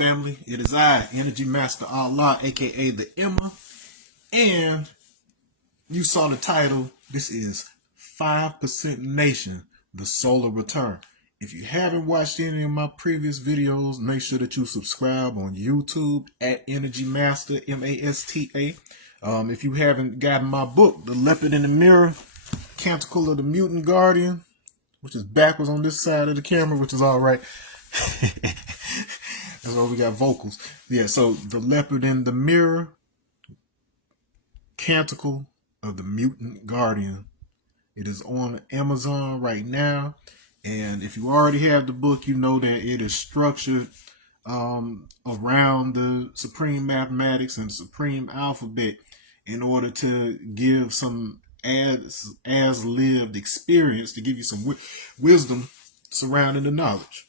family. It is I, Energy Master Allah, aka the Emma, and you saw the title. This is 5% Nation, the Solar Return. If you haven't watched any of my previous videos, make sure that you subscribe on YouTube at Energy Master, Masta. If you haven't gotten my book, The Leopard in the Mirror, Canticle of the Mutant Guardian, which is backwards on this side of the camera, which is all right. That's why we got vocals. Yeah, so The Leopard in the Mirror, Canticle of the Mutant Guardian. It is on Amazon right now. And if you already have the book, you know that it is structured around the supreme mathematics and supreme alphabet in order to give some as lived experience, to give you some wisdom surrounding the knowledge,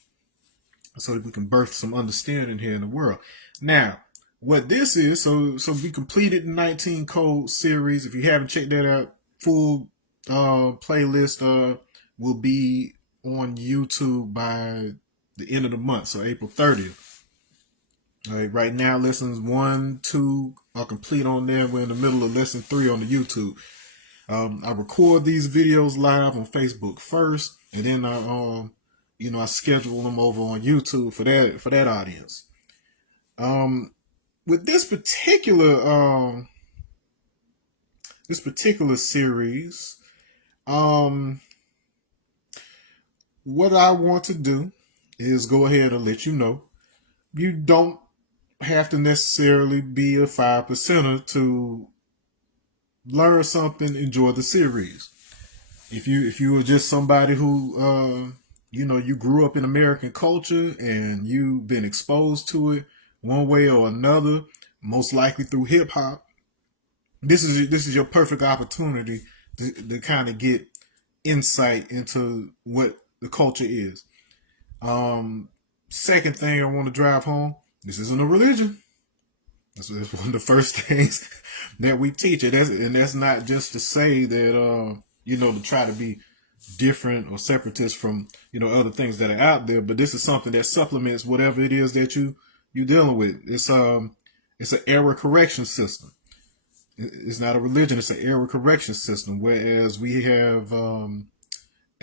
so that we can birth some understanding here in the world. Now, what this is, so we completed the 19 Code series. If you haven't checked that out, full playlist will be on YouTube by the end of the month, so April 30th. All right, right now lessons 1, 2 are complete on there. We're in the middle of lesson 3 on the YouTube. I record these videos live on Facebook first, and then I schedule them over on YouTube for that audience. With this particular series, what I want to do is go ahead and let you know you don't have to necessarily be a 5%er to learn something, enjoy the series. If you were just somebody who you grew up in American culture and you've been exposed to it one way or another, most likely through hip hop, this is your perfect opportunity to kind of get insight into what the culture is. Second thing I want to drive home: this isn't a religion. That's one of the first things that we teach it. That's not just to say that to try to be different or separatist from other things that are out there, but this is something that supplements whatever it is that you're dealing with. It's an error correction system. It's not a religion, it's an error correction system, whereas we have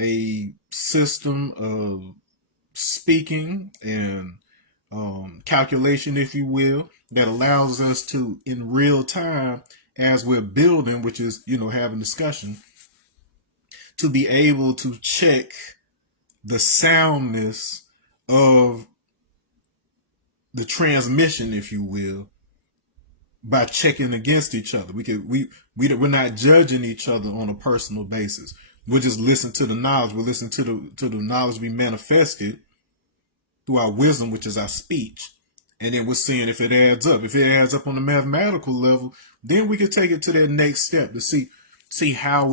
a system of speaking and calculation, if you will, that allows us to, in real time, as we're building, which is having discussion, to be able to check the soundness of the transmission, if you will, by checking against each other. We're not judging each other on a personal basis. We'll just listen to the knowledge. We'll listen to the knowledge be manifested through our wisdom, which is our speech. And then we're seeing if it adds up. If it adds up on the mathematical level, then we can take it to that next step to see how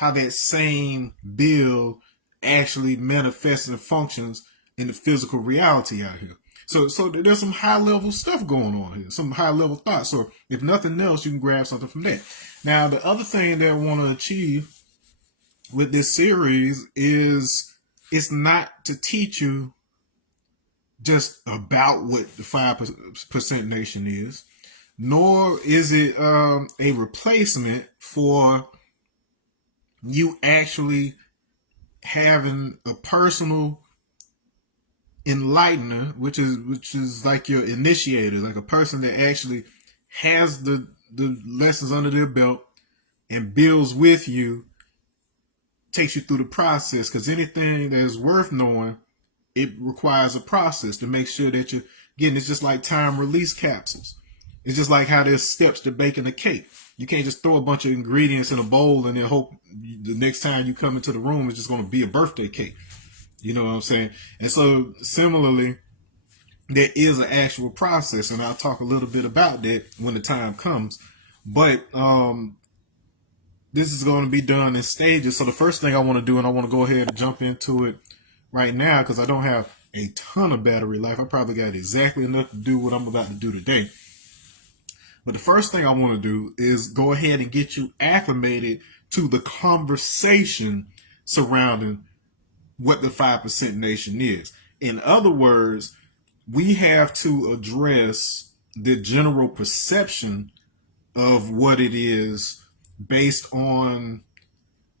that same bill actually manifests and functions in the physical reality out here. So there's some high level stuff going on here, some high level thoughts. So if nothing else, you can grab something from that. Now, the other thing that I want to achieve with this series is it's not to teach you just about what the 5% Nation is, nor is it a replacement for you actually having a personal enlightener, which is like your initiator, like a person that actually has the lessons under their belt and builds with you, takes you through the process. Because anything that is worth knowing, it requires a process to make sure that it's just like time release capsules. It's just like how there's steps to baking a cake. You can't just throw a bunch of ingredients in a bowl and then hope the next time you come into the room it's just going to be a birthday cake. You know what I'm saying? And so similarly, there is an actual process, and I'll talk a little bit about that when the time comes. But this is going to be done in stages. So the first thing I want to do, and I want to go ahead and jump into it right now because I don't have a ton of battery life. I probably got exactly enough to do what I'm about to do today. But the first thing I want to do is go ahead and get you acclimated to the conversation surrounding what the 5% Nation is. In other words, we have to address the general perception of what it is based on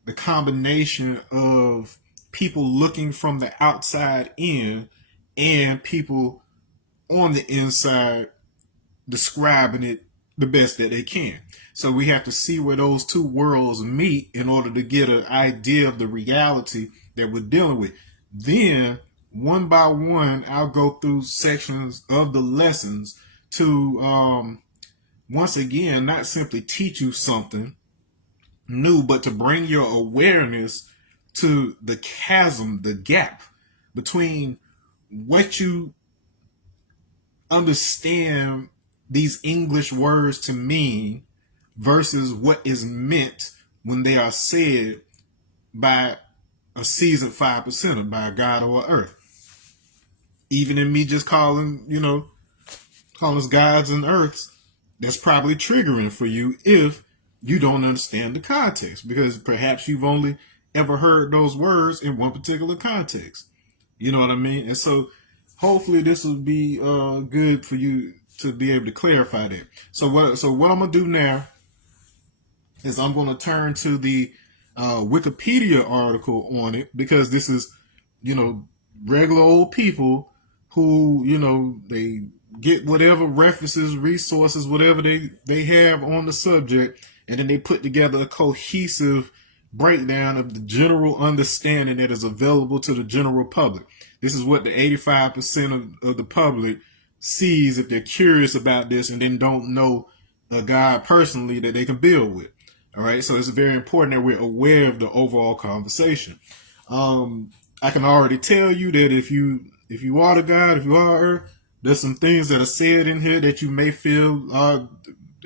the combination of people looking from the outside in and people on the inside describing it the best that they can. So we have to see where those two worlds meet in order to get an idea of the reality that we're dealing with. Then, one by one, I'll go through sections of the lessons to, once again, not simply teach you something new, but to bring your awareness to the chasm, the gap between what you understand these English words to mean versus what is meant when they are said by a seasoned 5%er, by a God or earth. Even in me just calling us gods and earths, that's probably triggering for you if you don't understand the context, because perhaps you've only ever heard those words in one particular context. You know what I mean? And so hopefully this will be good for you to be able to clarify that. So what I'm going to do now is I'm going to turn to the Wikipedia article on it, because this is, regular old people who, they get whatever references, resources, whatever they have on the subject, and then they put together a cohesive breakdown of the general understanding that is available to the general public. This is what the 85% of the public sees if they're curious about this and then don't know a God personally that they can build with. All right, so it's very important that we're aware of the overall conversation. I can already tell you that if you are the God, if you are Earth, there's some things that are said in here that you may feel are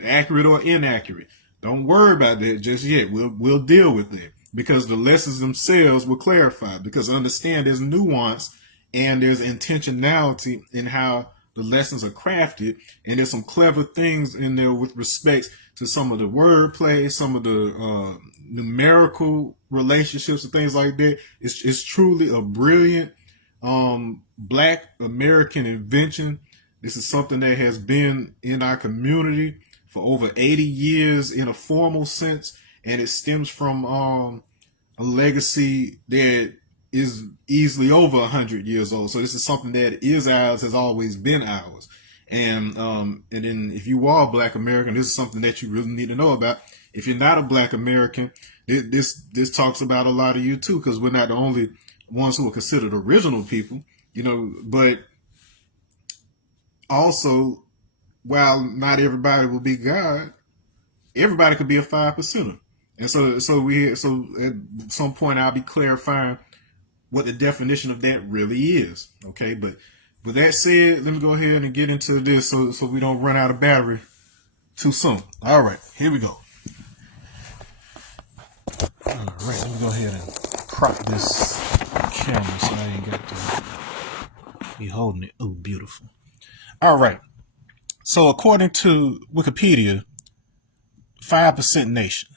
accurate or inaccurate. Don't worry about that just yet. We'll deal with that, because the lessons themselves will clarify. Because understand there's nuance and there's intentionality in how the lessons are crafted, and there's some clever things in there with respect to some of the wordplay, some of the numerical relationships and things like that. It's truly a brilliant Black American invention. This is something that has been in our community for over 80 years in a formal sense, and it stems from a legacy that is easily over 100 years old. So this is something that is ours, has always been ours. And then if you are a Black American, this is something that you really need to know about. If you're not a Black American, this talks about a lot of you too, because we're not the only ones who are considered original people, but also, while not everybody will be God, everybody could be a 5%er. And so at some point I'll be clarifying what the definition of that really is. Okay, but with that said, let me go ahead and get into this so we don't run out of battery too soon. All right, here we go. All right, let me go ahead and prop this camera so I ain't got to be holding it. Oh, beautiful. All right. So according to Wikipedia, 5% Nation.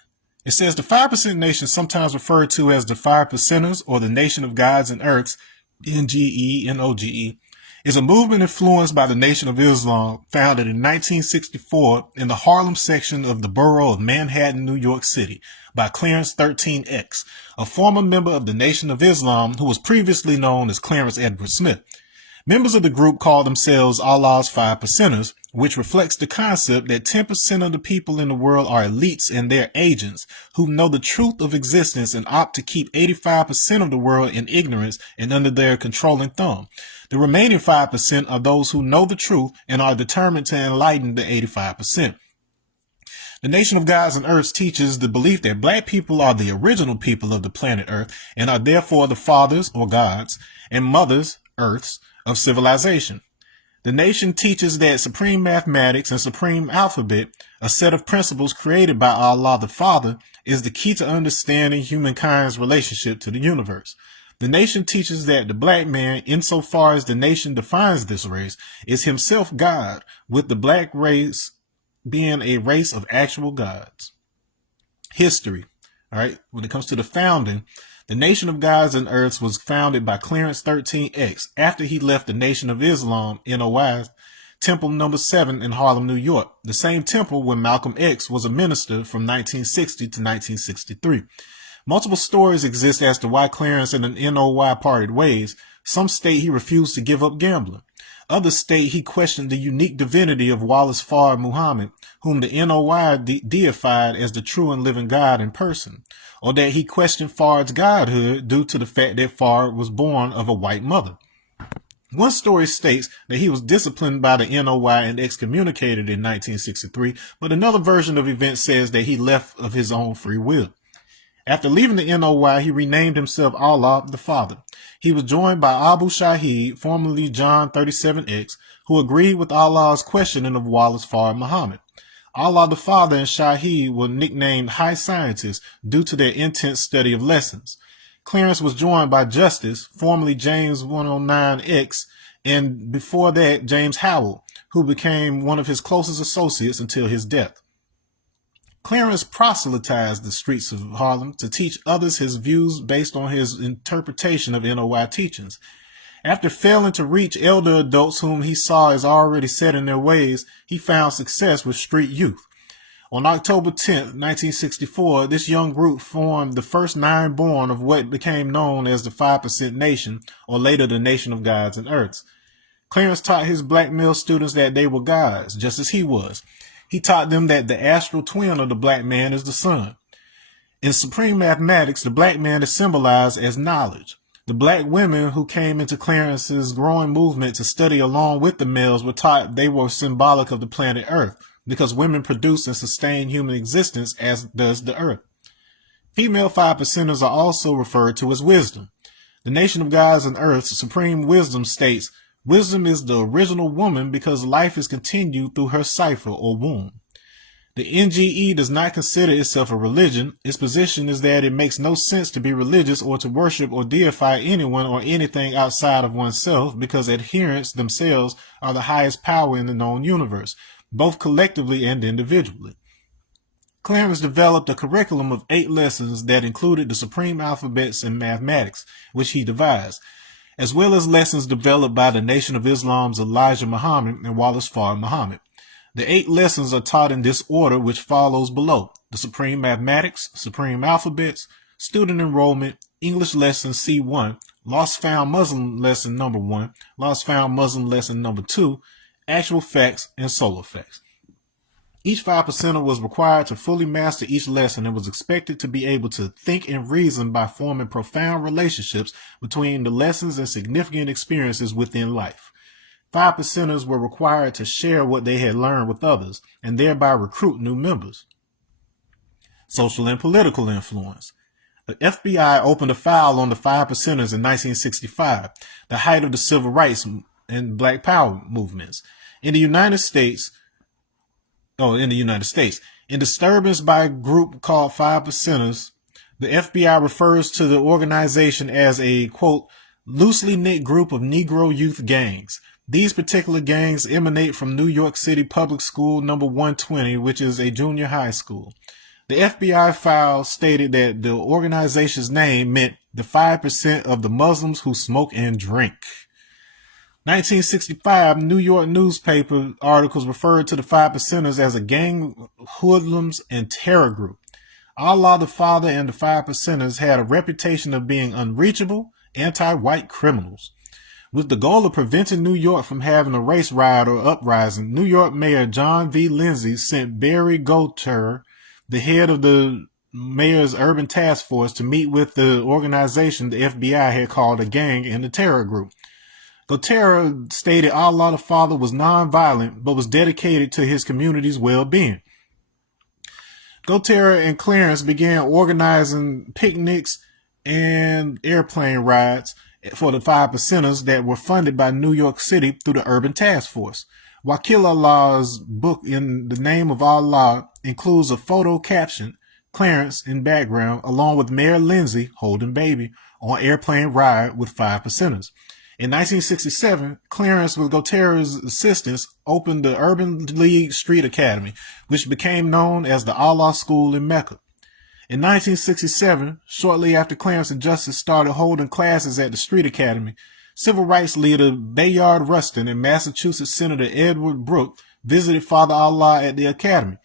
It says the 5% Nation, sometimes referred to as the 5%ers or the Nation of Gods and Earths, NGE, is a movement influenced by the Nation of Islam, founded in 1964 in the Harlem section of the borough of Manhattan, New York City, by Clarence 13X, a former member of the Nation of Islam who was previously known as Clarence Edward Smith. Members of the group call themselves Allah's 5%ers, which reflects the concept that 10% of the people in the world are elites and their agents who know the truth of existence and opt to keep 85% of the world in ignorance and under their controlling thumb. The remaining 5% are those who know the truth and are determined to enlighten the 85%. The Nation of Gods and Earths teaches the belief that Black people are the original people of the planet Earth and are therefore the fathers or gods and mothers, Earths, of civilization. The nation teaches that supreme mathematics and supreme alphabet, a set of principles created by Allah the Father, is the key to understanding humankind's relationship to the universe. The nation teaches that the Black man, insofar as the nation defines this race, is himself God, with the Black race being a race of actual gods. History. All right. When it comes to the founding, The Nation of Gods and Earths was founded by Clarence 13X after he left the Nation of Islam, NOI, Temple number 7 in Harlem, New York, the same temple where Malcolm X was a minister from 1960 to 1963. Multiple stories exist as to why Clarence and the NOI parted ways. Some state he refused to give up gambling. Others state he questioned the unique divinity of Wallace Fard Muhammad, whom the NOI deified as the true and living God in person, or that he questioned Fard's godhood due to the fact that Fard was born of a white mother. One story states that he was disciplined by the NOI and excommunicated in 1963, but another version of events says that he left of his own free will. After leaving the NOI, he renamed himself Allah the Father. He was joined by Abu Shahid, formerly John 37X, who agreed with Allah's questioning of Wallace Fard Muhammad. Allah the Father and Shahid were nicknamed high scientists due to their intense study of lessons. Clarence was joined by Justice, formerly James 109X, and before that, James Howell, who became one of his closest associates until his death. Clarence proselytized the streets of Harlem to teach others his views based on his interpretation of NOI teachings. After failing to reach elder adults whom he saw as already set in their ways, he found success with street youth. On October 10, 1964, this young group formed the first 9 born of what became known as the 5% Nation, or later the Nation of Gods and Earths. Clarence taught his black male students that they were gods, just as he was. He taught them that the astral twin of the black man is the sun. In supreme mathematics, the black man is symbolized as knowledge. The black women who came into Clarence's growing movement to study along with the males were taught they were symbolic of the planet Earth, because women produce and sustain human existence as does the Earth. Female 5%ers are also referred to as wisdom. The Nation of Gods and Earth's supreme wisdom states, wisdom is the original woman because life is continued through her cipher or womb. The NGE does not consider itself a religion. Its position is that it makes no sense to be religious or to worship or deify anyone or anything outside of oneself because adherents themselves are the highest power in the known universe, both collectively and individually. Clarence developed a curriculum of 8 lessons that included the supreme alphabets and mathematics, which he devised, as well as lessons developed by the Nation of Islam's Elijah Muhammad and Wallace Fard Muhammad. The 8 lessons are taught in this order which follows below: the supreme mathematics, supreme alphabets, student enrollment, English lesson C1, lost found Muslim lesson number 1, lost found Muslim lesson number 2, actual facts, and solar facts. Each 5%er was required to fully master each lesson and was expected to be able to think and reason by forming profound relationships between the lessons and significant experiences within life. 5%ers were required to share what they had learned with others and thereby recruit new members. Social and political influence. The FBI opened a file on the 5%ers in 1965, the height of the civil rights and Black Power movements. In the United States, in disturbance by a group called 5%ers, the FBI refers to the organization as a, quote, loosely knit group of Negro youth gangs. These particular gangs emanate from New York City Public School number 120, which is a junior high school. The FBI file stated that the organization's name meant the 5% of the Muslims who smoke and drink. 1965 New York newspaper articles referred to the 5%ers as a gang of hoodlums and terror group. Allah the Father and the 5%ers had a reputation of being unreachable, anti-white criminals. With the goal of preventing New York from having a race riot or uprising, New York Mayor John V. Lindsay sent Barry Goldter, the head of the mayor's urban task force, to meet with the organization the FBI had called a gang and a terror group. Gotera stated Allah the Father was nonviolent, but was dedicated to his community's well-being. Gotera and Clarence began organizing picnics and airplane rides for the 5%ers that were funded by New York City through the Urban Task Force. Wakil Allah's book In the Name of Allah includes a photo caption, Clarence in background, along with Mayor Lindsay holding baby on airplane ride with 5%ers. In 1967, Clarence, with Gotera's assistance, opened the Urban League Street Academy, which became known as the Allah School in Mecca. In 1967, shortly after Clarence and Justice started holding classes at the Street Academy, civil rights leader Bayard Rustin and Massachusetts Senator Edward Brooke visited Father Allah at the academy.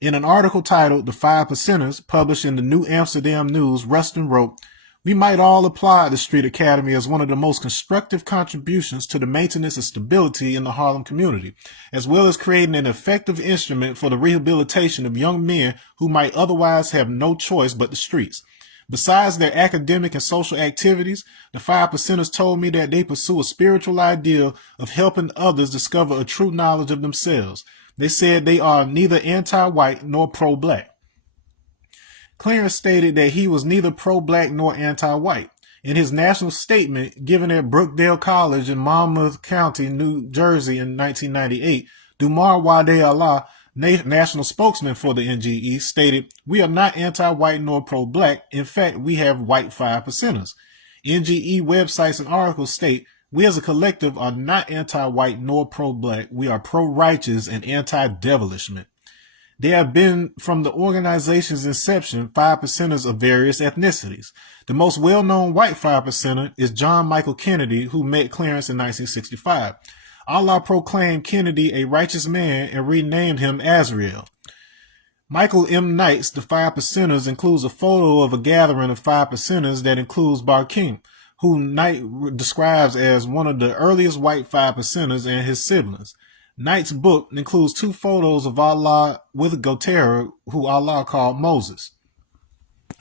In an article titled The Five Percenters, published in the New Amsterdam News, Rustin wrote, "We might all applaud the Street Academy as one of the most constructive contributions to the maintenance of stability in the Harlem community, as well as creating an effective instrument for the rehabilitation of young men who might otherwise have no choice but the streets. Besides their academic and social activities, the Five Percenters told me that they pursue a spiritual ideal of helping others discover a true knowledge of themselves. They said they are neither anti-white nor pro-black." Clarence stated that he was neither pro-black nor anti-white. In his national statement given at Brookdale College in Monmouth County, New Jersey in 1998, Dumar Wade Allah, national spokesman for the NGE, stated, "We are not anti-white nor pro-black. In fact, we have white 5%ers. NGE websites and articles state, we as a collective are not anti-white nor pro-black. We are pro-righteous and anti-devilishment. There have been, from the organization's inception, 5%ers of various ethnicities. The most well-known white 5%er is John Michael Kennedy, who met Clarence in 1965. Allah proclaimed Kennedy a righteous man and renamed him Azrael. Michael M. Knight's The 5%ers includes a photo of a gathering of 5%ers that includes Barking, who Knight describes as one of the earliest white 5%ers and his siblings. Knight's book includes two photos of Allah with Gotera, who Allah called Moses.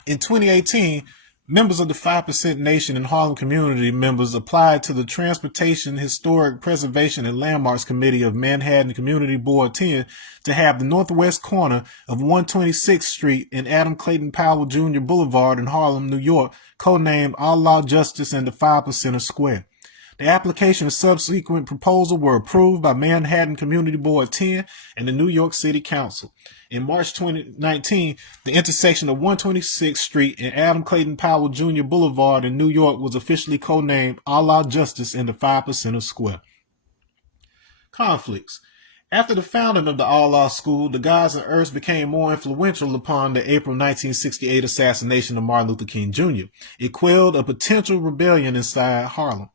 In 2018, members of the 5% Nation and Harlem community members applied to the Transportation, Historic Preservation, and Landmarks Committee of Manhattan Community Board 10 to have the northwest corner of 126th Street and Adam Clayton Powell Jr. Boulevard in Harlem, New York, codenamed Allah, Justice, and the 5%er Square. The application and subsequent proposal were approved by Manhattan Community Board 10 and the New York City Council. In March 2019, the intersection of 126th Street and Adam Clayton Powell Jr. Boulevard in New York was officially codenamed Allah, Justice, and the 5%er Square. Conflicts. After the founding of the Allah School, the Gods and Earths became more influential upon the April 1968 assassination of Martin Luther King Jr. It quelled a potential rebellion inside Harlem.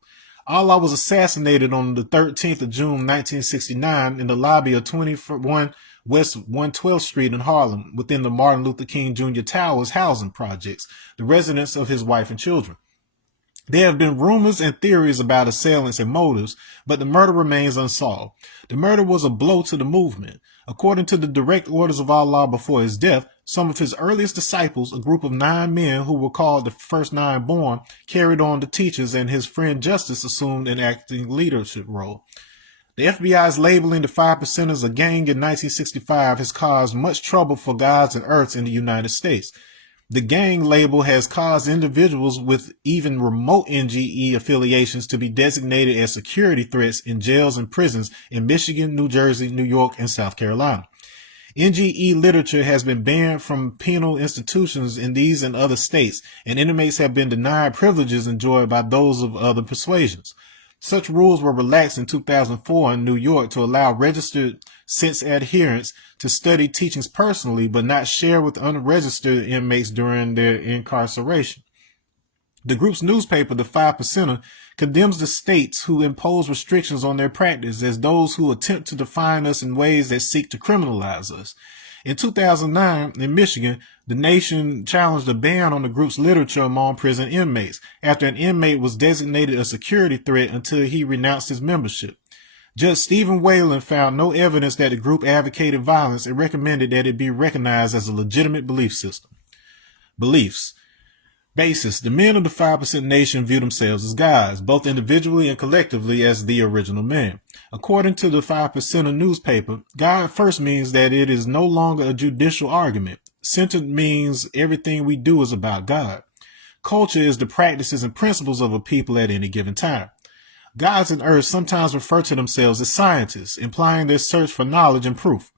Allah was assassinated on the 13th of June 1969 in the lobby of 21 West 112th Street in Harlem within the Martin Luther King Jr. Towers housing projects, the residence of his wife and children. There have been rumors and theories about assailants and motives, but the murder remains unsolved. The murder was a blow to the movement. According to the direct orders of Allah before his death, some of his earliest disciples, a group of 9 men who were called the first 9 born, carried on the teachings, and his friend Justice assumed an acting leadership role. The FBI's labeling the 5%ers a gang in 1965 has caused much trouble for Gods and Earths in the United States. The gang label has caused individuals with even remote NGE affiliations to be designated as security threats in jails and prisons in Michigan, New Jersey, New York, and South Carolina. NGE literature has been banned from penal institutions in these and other states, and inmates have been denied privileges enjoyed by those of other persuasions. Such rules were relaxed in 2004 in New York to allow registered sense adherents to study teachings personally but not share with unregistered inmates during their incarceration. The group's newspaper, The 5%er, condemns the states who impose restrictions on their practice as those who attempt to define us in ways that seek to criminalize us. In 2009, in Michigan, the nation challenged a ban on the group's literature among prison inmates after an inmate was designated a security threat until he renounced his membership. Judge Stephen Whalen found no evidence that the group advocated violence and recommended that it be recognized as a legitimate belief system. Beliefs. Basis. The men of the 5% Nation view themselves as gods, both individually and collectively as the original man. According to the 5%er newspaper, God first means that it is no longer a judicial argument. Centered means everything we do is about God. Culture is the practices and principles of a people at any given time. Gods and Earths sometimes refer to themselves as scientists, implying their search for knowledge and proof.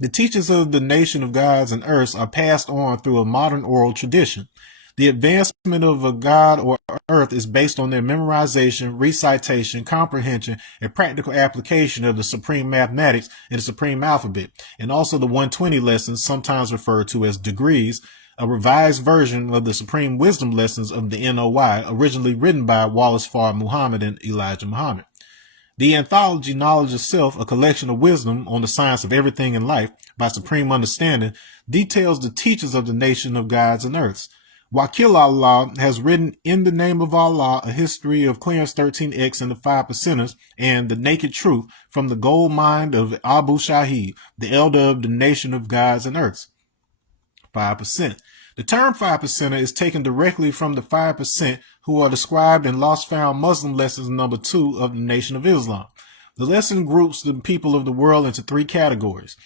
The teachings of the nation of Gods and Earths are passed on through a modern oral tradition. The advancement of a God or Earth is based on their memorization, recitation, comprehension, and practical application of the supreme mathematics and the supreme alphabet, and also the 120 lessons, sometimes referred to as degrees, a revised version of the Supreme Wisdom Lessons of the NOI, originally written by Wallace Fard Muhammad and Elijah Muhammad. The anthology Knowledge of Self, a collection of wisdom on the science of everything in life by supreme understanding, details the teachers of the nation of gods and earths. Wakil Allah has written In the Name of Allah, a history of Clearance 13X and the Five Percenters, and The Naked Truth from the Gold Mind of Abu Shahid, the elder of the nation of gods and earths. 5%. The term 5%er is taken directly from the 5% who are described in Lost Found Muslim Lessons number 2 of the Nation of Islam. The lesson groups the people of the world into 3 categories.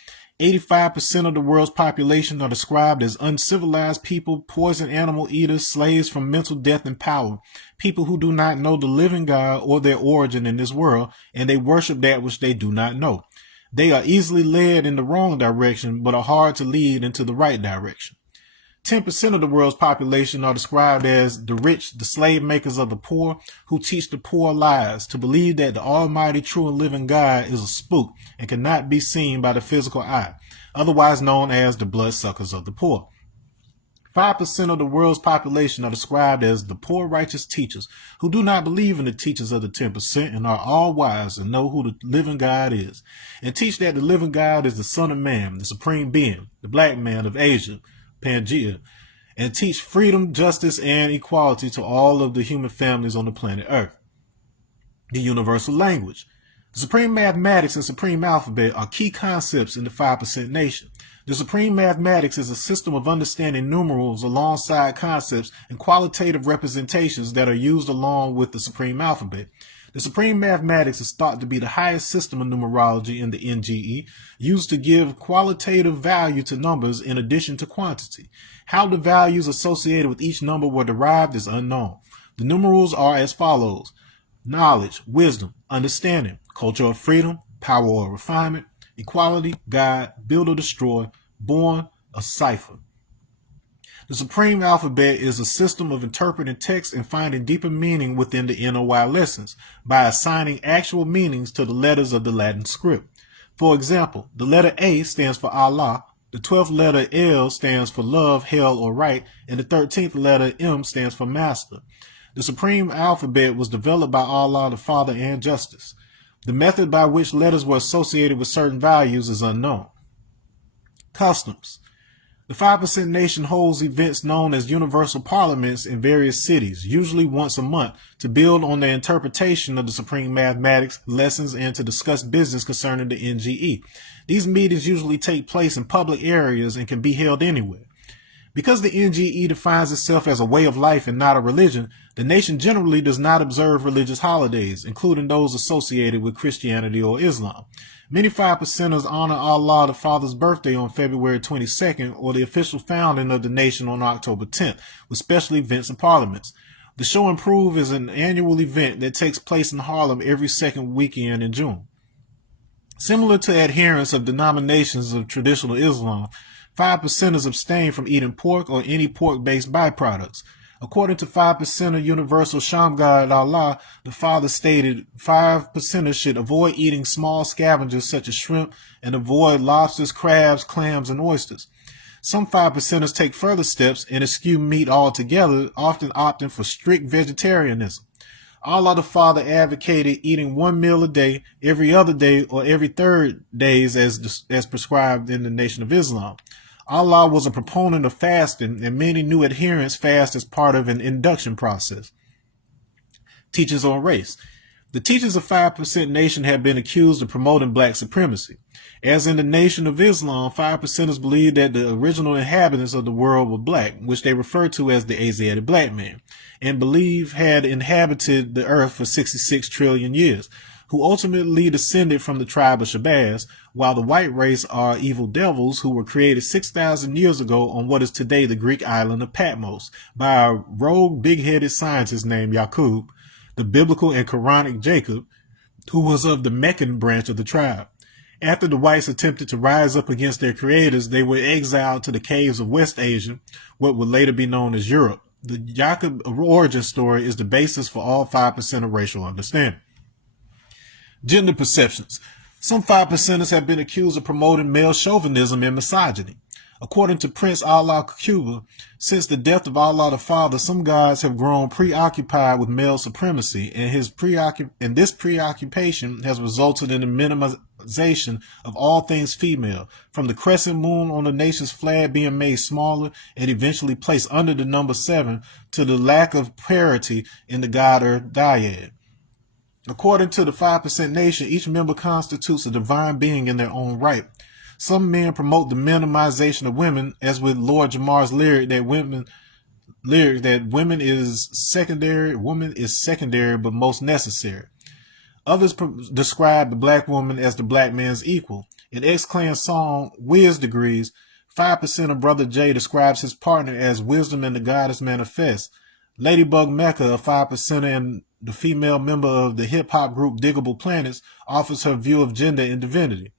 85% of the world's population are described as uncivilized people, poison animal eaters, slaves from mental death and power, people who do not know the living God or their origin in this world, and they worship that which they do not know. They are easily led in the wrong direction, but are hard to lead into the right direction. 10% of the world's population are described as the rich, the slave makers of the poor, who teach the poor lies, to believe that the almighty true and living God is a spook and cannot be seen by the physical eye, otherwise known as the bloodsuckers of the poor. 5% of the world's population are described as the poor righteous teachers, who do not believe in the teachers of the 10% and are all wise and know who the living God is, and teach that the living God is the Son of Man, the supreme being, the black man of Asia, Pangea, and teach freedom, justice, and equality to all of the human families on the planet Earth. The universal language. The supreme mathematics and supreme alphabet are key concepts in the 5% nation. The supreme mathematics is a system of understanding numerals alongside concepts and qualitative representations that are used along with the supreme alphabet. The supreme mathematics is thought to be the highest system of numerology in the NGE, used to give qualitative value to numbers in addition to quantity. How the values associated with each number were derived is unknown. The numerals are as follows: knowledge, wisdom, understanding, culture of freedom, power or refinement, equality, God, build or destroy, born, a cipher. The supreme alphabet is a system of interpreting text and finding deeper meaning within the NOI lessons by assigning actual meanings to the letters of the Latin script. For example, the letter A stands for Allah, the 12th letter L stands for love, hell, or right, and the 13th letter M stands for master. The supreme alphabet was developed by Allah the Father and Justice. The method by which letters were associated with certain values is unknown. Customs. The 5% nation holds events known as universal parliaments in various cities, usually once a month, to build on their interpretation of the supreme mathematics lessons and to discuss business concerning the NGE. These meetings usually take place in public areas and can be held anywhere. Because the NGE defines itself as a way of life and not a religion, the nation generally does not observe religious holidays, including those associated with Christianity or Islam. Many 5%ers honor Allah the Father's birthday on February 22nd or the official founding of the nation on October 10th, with special events and parliaments. The Show and Prove is an annual event that takes place in Harlem every second weekend in June. Similar to adherents of denominations of traditional Islam, 5%ers abstain from eating pork or any pork-based byproducts. According to 5%er Universal Shamgad Allah, the Father stated 5%ers should avoid eating small scavengers such as shrimp and avoid lobsters, crabs, clams, and oysters. Some 5%ers take further steps and eschew meat altogether, often opting for strict vegetarianism. Allah the Father advocated eating one meal a day, every other day, or every third days as prescribed in the Nation of Islam. Allah was a proponent of fasting, and many new adherents fast as part of an induction process. Teachers on race. The teachers of 5% Nation have been accused of promoting black supremacy. As in the Nation of Islam, 5%ers believe that the original inhabitants of the world were black, which they refer to as the Asiatic black man, and believe had inhabited the earth for 66 trillion years, who ultimately descended from the tribe of Shabazz, while the white race are evil devils who were created 6,000 years ago on what is today the Greek island of Patmos by a rogue big-headed scientist named Yaqub, the biblical and Quranic Jacob, who was of the Meccan branch of the tribe. After the whites attempted to rise up against their creators, they were exiled to the caves of West Asia, what would later be known as Europe. The Yaqub origin story is the basis for all 5% of racial understanding. Gender perceptions. Some 5%ers have been accused of promoting male chauvinism and misogyny. According to Prince Allah Cuba, since the death of Allah the Father, some gods have grown preoccupied with male supremacy, and this preoccupation has resulted in the minimization of all things female, from the crescent moon on the nation's flag being made smaller and eventually placed under the number 7 to the lack of parity in the God-Earth dyad. According to the 5% Nation, each member constitutes a divine being in their own right. Some men promote the minimization of women, as with Lord Jamar's lyric that woman is secondary but most necessary. Others describe the black woman as the black man's equal. In X-Clan song Wiz Degrees, 5% of Brother J describes his partner as wisdom and the goddess manifest. Ladybug Mecca, a 5% and the female member of the hip-hop group Diggable Planets, offers her view of gender and divinity.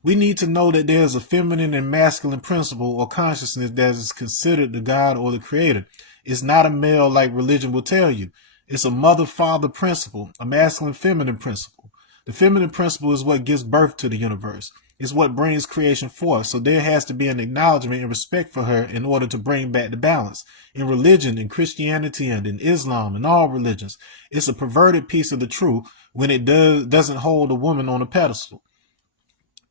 We need to know that there is a feminine and masculine principle or consciousness that is considered the God or the creator. It's not a male like religion will tell you. It's a mother-father principle, a masculine-feminine principle. The feminine principle is what gives birth to the universe. It's what brings creation forth. So there has to be an acknowledgement and respect for her in order to bring back the balance. In religion, in Christianity, and in Islam, and all religions, it's a perverted piece of the truth when it doesn't hold a woman on a pedestal.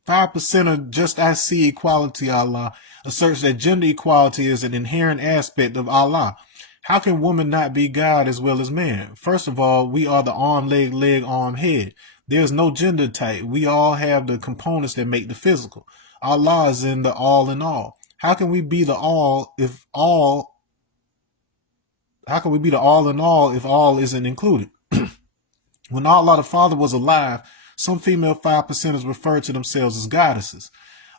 5% of Just I See Equality Allah asserts that gender equality is an inherent aspect of Allah. How can woman not be God as well as man? First of all, we are the arm, leg, arm, head. There's no gender type. We all have the components that make the physical. Allah is in the all in all. How can we be the all if all isn't included? When Allah the Father was alive, some female 5%ers referred to themselves as goddesses.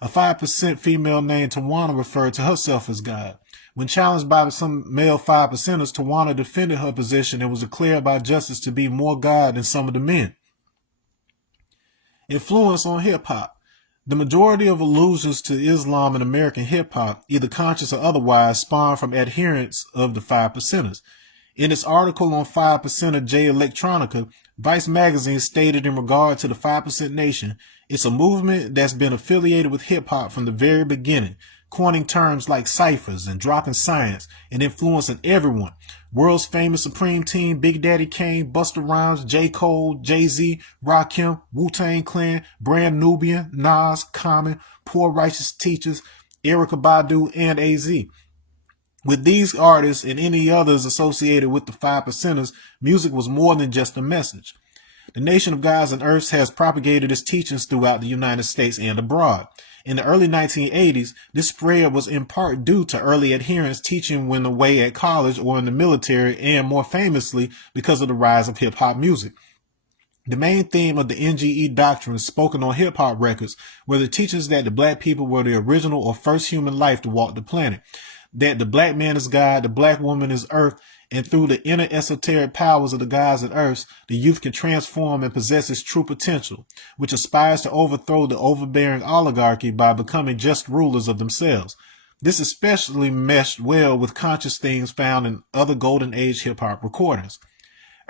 A 5% female named Tawana referred to herself as God. When challenged by some male 5%ers, Tawana defended her position and was declared by justice to be more God than some of the men. Influence on hip-hop. The majority of allusions to Islam in American hip-hop, either conscious or otherwise, spawn from adherents of the 5%ers. In its article on 5% J Electronica, Vice Magazine stated in regard to the 5% Nation, it's a movement that's been affiliated with hip-hop from the very beginning, coining terms like ciphers and dropping science and influencing everyone. World's famous Supreme Team, Big Daddy Kane, Busta Rhymes, J. Cole, Jay-Z, Rakim, Wu-Tang Clan, Brand Nubian, Nas, Common, Poor Righteous Teachers, Erykah Badu, and AZ. With these artists and any others associated with the 5%ers, music was more than just a message. The Nation of Gods and Earths has propagated its teachings throughout the United States and abroad. In the early 1980s, this spread was in part due to early adherents teaching when away at college or in the military, and more famously because of the rise of hip-hop music. The main theme of the NGE doctrine spoken on hip-hop records were the teachings that the black people were the original or first human life to walk the planet, that the black man is God, the black woman is earth, and through the inner esoteric powers of the gods and earths, the youth can transform and possess its true potential, which aspires to overthrow the overbearing oligarchy by becoming just rulers of themselves. This especially meshed well with conscious themes found in other Golden Age hip-hop recordings.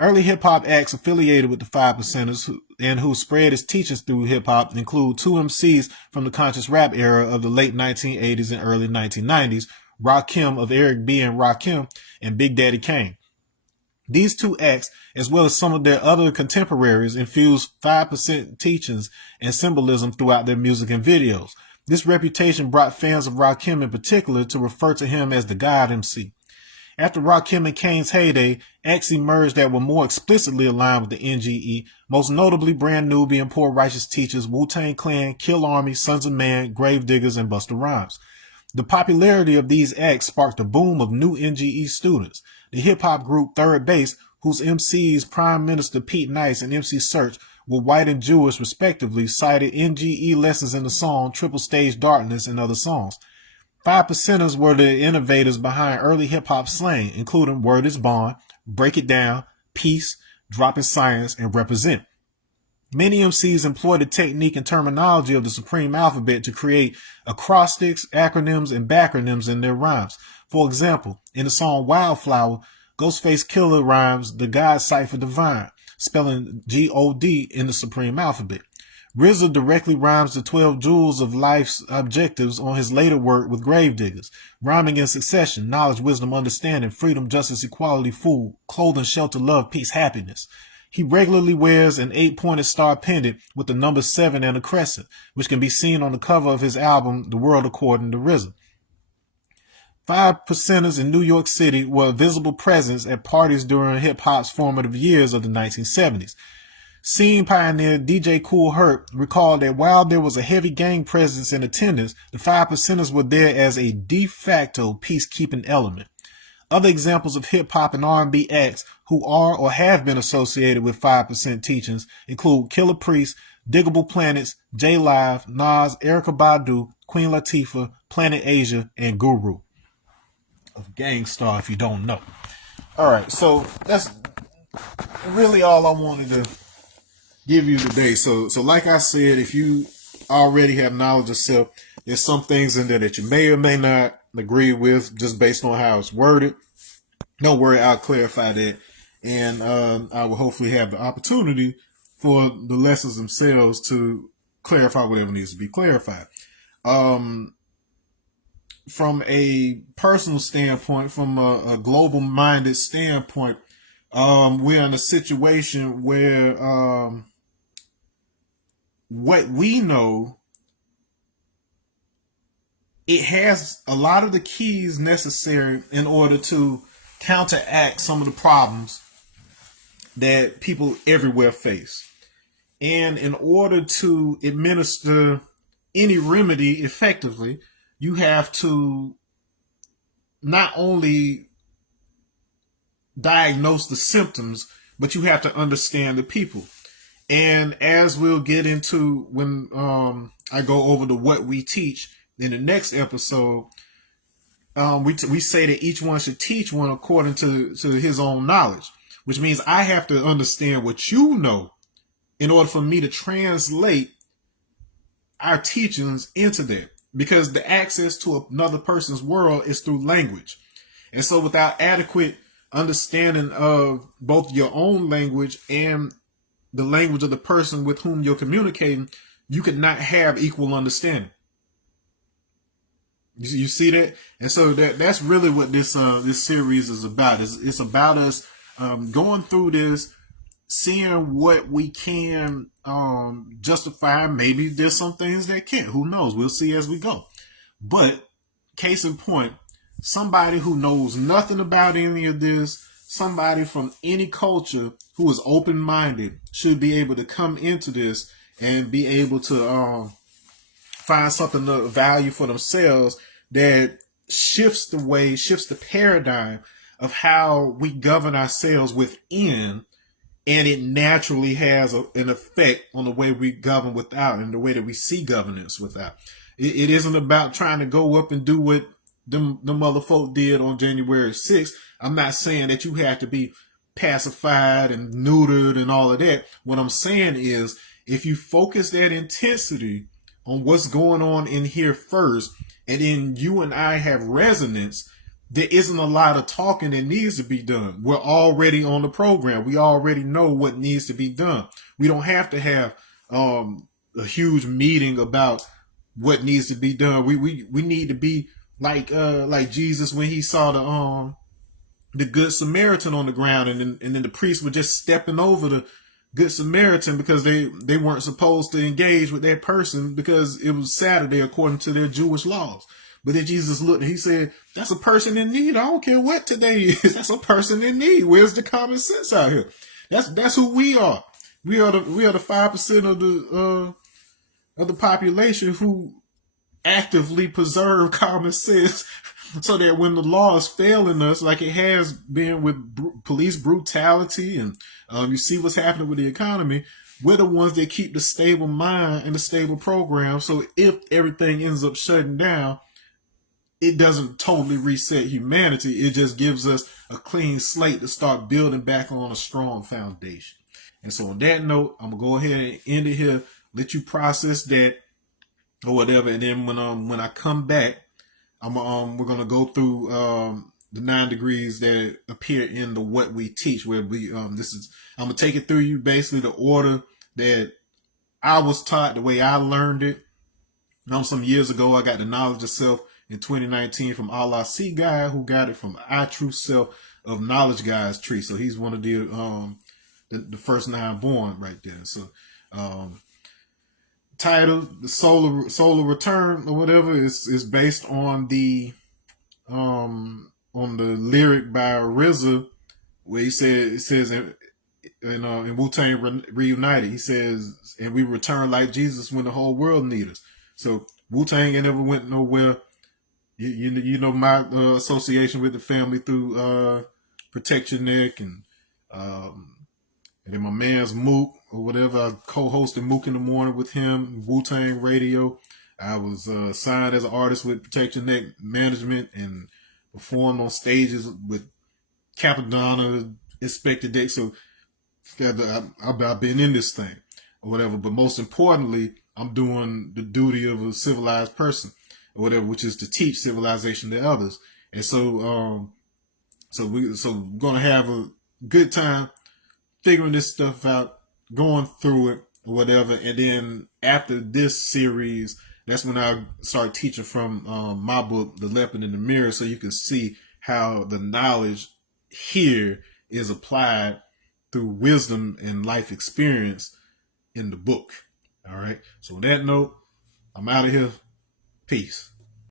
Early hip-hop acts affiliated with the 5%ers and who spread its teachings through hip-hop include two MCs from the conscious rap era of the late 1980s and early 1990s, Rakim of Eric B. and Rakim, and Big Daddy Kane. These two acts, as well as some of their other contemporaries, infused 5% teachings and symbolism throughout their music and videos. This reputation brought fans of Rakim in particular to refer to him as the God MC. After Rakim and Kane's heyday, acts emerged that were more explicitly aligned with the NGE, most notably Brand Nubian, Poor Righteous Teachers, Wu-Tang Clan, Kill Army, Sons of Man, Gravediggers, and Busta Rhymes. The popularity of these acts sparked a boom of new NGE students. The hip-hop group Third Base, whose MCs Prime Minister Pete Nice and MC Search were white and Jewish respectively, cited NGE lessons in the song Triple Stage Darkness and other songs. 5%ers were the innovators behind early hip-hop slang, including Word is Bond, Break It Down, Peace, Dropping Science, and Represent. Many MCs employ the technique and terminology of the Supreme Alphabet to create acrostics, acronyms, and backronyms in their rhymes. For example, in the song Wildflower, Ghostface Killer rhymes the God Cipher Divine, spelling G-O-D in the Supreme Alphabet. RZA directly rhymes the 12 jewels of life's objectives on his later work with Gravediggers, rhyming in succession: knowledge, wisdom, understanding, freedom, justice, equality, food, clothing, shelter, love, peace, happiness. He regularly wears an 8-pointed star pendant with the number 7 and a crescent, which can be seen on the cover of his album, The World According to RZA. 5% in New York City were a visible presence at parties during hip-hop's formative years of the 1970s. Scene pioneer DJ Kool Herc recalled that while there was a heavy gang presence in attendance, the 5%ers were there as a de facto peacekeeping element. Other examples of hip-hop and R&B acts who are or have been associated with 5% teachings include Killer Priest, Diggable Planets, J Live, Nas, Erykah Badu, Queen Latifah, Planet Asia, and Guru. Of Gangstar, if you don't know. Alright, so that's really all I wanted to give you today. So like I said, if you already have knowledge of self, there's some things in there that you may or may not agree with just based on how it's worded. Don't worry, I'll clarify that. And I will hopefully have the opportunity for the lessons themselves to clarify whatever needs to be clarified. From a personal standpoint, from a global minded standpoint, we're in a situation where what we know, it has a lot of the keys necessary in order to counteract some of the problems that people everywhere face. And in order to administer any remedy effectively, you have to not only diagnose the symptoms, but you have to understand the people. And as we'll get into when I go over to what we teach in the next episode, we say that each one should teach one according to his own knowledge, which means I have to understand what you know in order for me to translate our teachings into that. Because the access to another person's world is through language. And so without adequate understanding of both your own language and the language of the person with whom you're communicating, you could not have equal understanding. You see that? And so that's really what this series is about. It's about us going through this, seeing what we can justify. Maybe there's some things that can't. Who knows? We'll see as we go. But case in point, somebody who knows nothing about any of this, somebody from any culture who is open-minded should be able to come into this and be able to find something of value for themselves that shifts the paradigm of how we govern ourselves within. And it naturally has an effect on the way we govern without and the way that we see governance without. It isn't about trying to go up and do what the mother folk did on January 6th. I'm not saying that you have to be pacified and neutered and all of that. What I'm saying is if you focus that intensity on what's going on in here first, and then you and I have resonance, there isn't a lot of talking that needs to be done. We're already on the program. We already know what needs to be done. We don't have to have a huge meeting about what needs to be done. We need to be like Jesus when he saw the Good Samaritan on the ground, and then the priests were just stepping over the Good Samaritan because they weren't supposed to engage with that person because it was Saturday according to their Jewish laws. But then Jesus looked and he said, that's a person in need. I don't care what today is. That's a person in need. Where's the common sense out here? That's who we are. We are the 5% of the population who actively preserve common sense so that when the law is failing us, like it has been with police brutality and you see what's happening with the economy, we're the ones that keep the stable mind and the stable program. So if everything ends up shutting down, it doesn't totally reset humanity. It just gives us a clean slate to start building back on a strong foundation. And so on that note, I'm going to go ahead and end it here, let you process that or whatever. And then when I come back, we're going to go through the 9 degrees that appear in the what we teach, where we I'm going to take it through you basically the order that I was taught, the way I learned it. Some years ago, I got the knowledge of self in 2019 from Allah C guy, who got it from I True Self of Knowledge Guy's tree. So he's one of the first 9 born right there. So title, the solar return or whatever, is based on the lyric by RZA, where he said, it says in Wu-Tang Reunited, he says, and we return like Jesus when the whole world needs us. So Wu-Tang ain't never went nowhere. You know my association with the family through Protect Your Neck, and then my man's Mook or whatever. I co-hosted Mook in the Morning with him, Wu-Tang Radio. I was signed as an artist with Protect Your Neck Management and performed on stages with Capadonna, Inspector Deck. So I've been in this thing or whatever. But most importantly, I'm doing the duty of a civilized person or whatever, which is to teach civilization to others. And so we're gonna have a good time figuring this stuff out, going through it or whatever. And then after this series, that's when I start teaching from my book, The Leopard in the Mirror, so you can see how the knowledge here is applied through wisdom and life experience in the book. All right. So on that note, I'm out of here. Peace.